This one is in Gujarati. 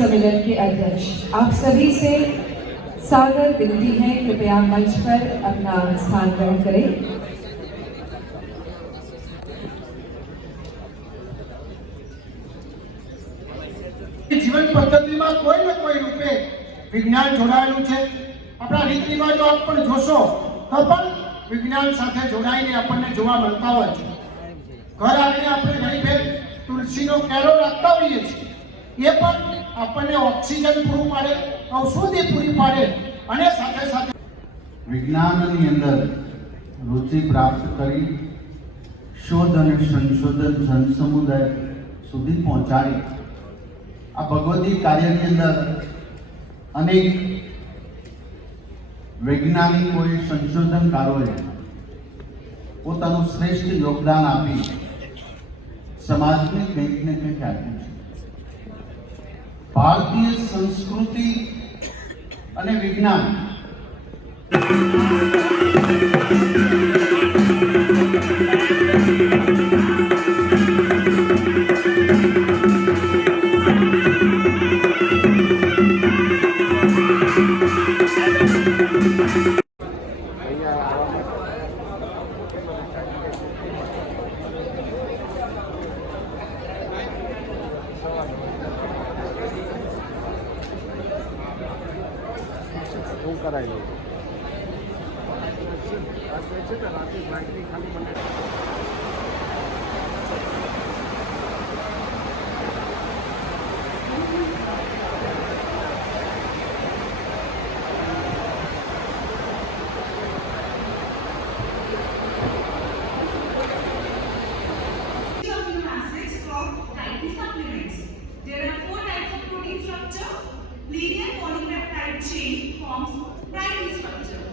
सम्मेलन के अध्यक्ष, आप सभी से सादर विनती है, कृपया मंच पर अपना स्थान ग्रहण करें। जीवन पद्धति में कोई न कोई रूपे विज्ञान जोड़ाયેલું છે। આપણા રીત રિવાજો આપ પણ જોશો તો પણ વિજ્ઞાન સાથે જોડાઈને આપણને જોવા મળતા હોય છે। ઘર આંગણે આપણે ઘણી ફેર તુલસીનો કેરો રાખતા હોઈએ છીએ, એ પણ આપણને ઓક્સિજન પૂરું પાડે, ઔષધિ પૂરી પાડે અને સાથે સાથે વિજ્ઞાનની અંદર રુચિ પ્રાપ્ત કરી શોધ અને સંશોધન જન સમુદાય સુધી પહોંચાડી આ ભગવદી કાર્યની અંદર અનેક વૈજ્ઞાનિકોએ સંશોધનકારોએ પોતાનું શ્રેષ્ઠ યોગદાન આપી સમાજને કંઈક ને કંઈક આપ્યું છે। ભારતીય સંસ્કૃતિ અને વિજ્ઞાન There are 4 types of protein structure. Linear polypeptide chain forms primary structure.